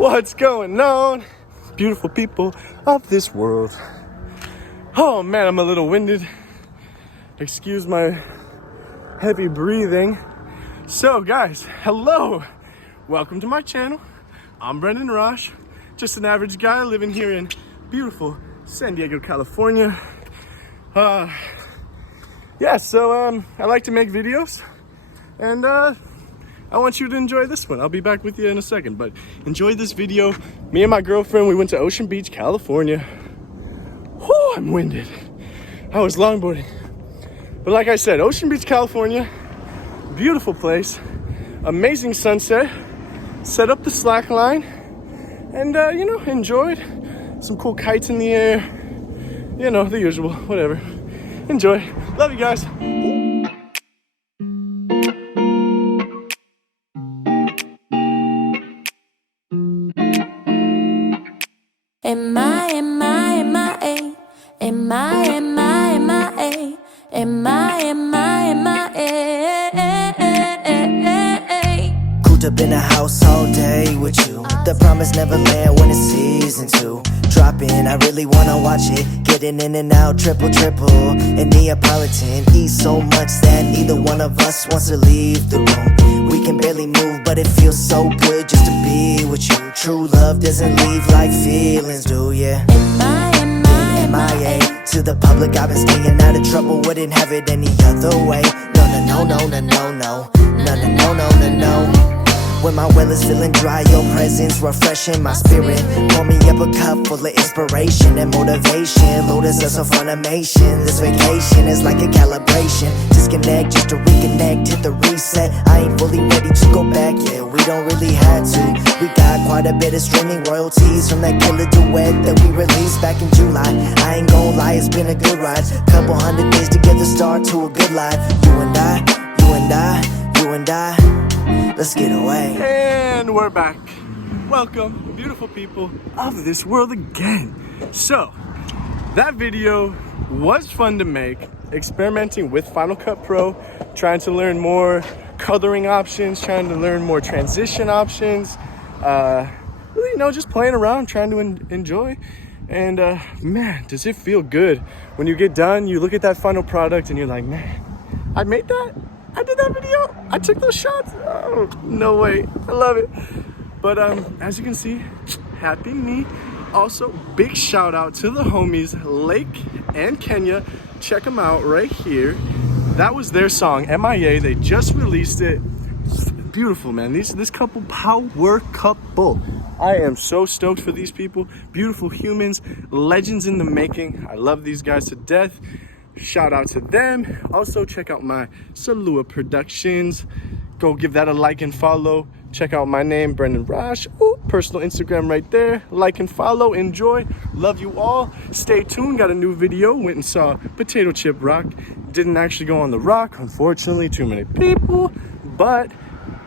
What's going on, beautiful people of this world? Oh man, I'm a little winded. Excuse my heavy breathing. So guys, hello. Welcome to my channel. I'm Brendan Rosh, just an average guy living here in beautiful San Diego, California. I like to make videos, and I want you to enjoy this one. I'll be back with you in a second, but enjoy this video. Me and my girlfriend, we went to Ocean Beach, California. Whew, I'm winded. I was longboarding. But like I said, Ocean Beach, California, beautiful place, amazing sunset, set up the Slackline, and enjoyed some cool kites in the air, the usual, whatever. Enjoy. Love you guys. Cooped up in a house all day with you. The promise never land when it's season 2. Drop in, I really wanna watch it. Getting in and out, triple. In Neapolitan, eat so much that neither one of us wants to leave the room. We can barely move, but it feels so good just to be with you. True love doesn't leave like feelings do, yeah. MIA to the public, I've been staying out of trouble, wouldn't have it any other way. No. When my well is feeling dry, your presence refreshing my spirit. Pour me up a cup full of inspiration and motivation. Lotus us of Funimation. This vacation is like a calibration. Disconnect just to reconnect, hit the reset. I ain't fully ready to go back yet, we don't really have to. We got quite a bit of streaming royalties from that killer duet that we released back in July. I ain't gon' lie, it's been a good ride. Couple 100 days together, start to a good life. You and I, let's get away. And we're back. Welcome, beautiful people of this world again. So, that video was fun to make, experimenting with Final Cut Pro, trying to learn more coloring options, trying to learn more transition options, really, just playing around, trying to enjoy. And man, does it feel good when you get done, you look at that final product and you're like, man, I made that? I did that video? I took those shots? Oh, no way. I love it. But as you can see, happy me. Also, big shout out to the homies, Lake and Kenya. Check them out right here. That was their song, MIA. They just released it. Beautiful, man. This couple, power couple. I am so stoked for these people. Beautiful humans, legends in the making. I love these guys to death. Shout out to them. Also, check out my Salua Productions. Go give that a like and follow. Check out my name, Brendan Rosh. Ooh, personal Instagram right there. Like and follow. Enjoy. Love you all. Stay tuned. Got a new video. Went and saw Potato Chip Rock. Didn't actually go on the rock, unfortunately. Too many people. But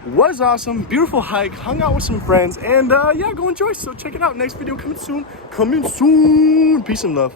was awesome. Beautiful hike. Hung out with some friends. And go enjoy. So check it out. Next video coming soon. Peace and love.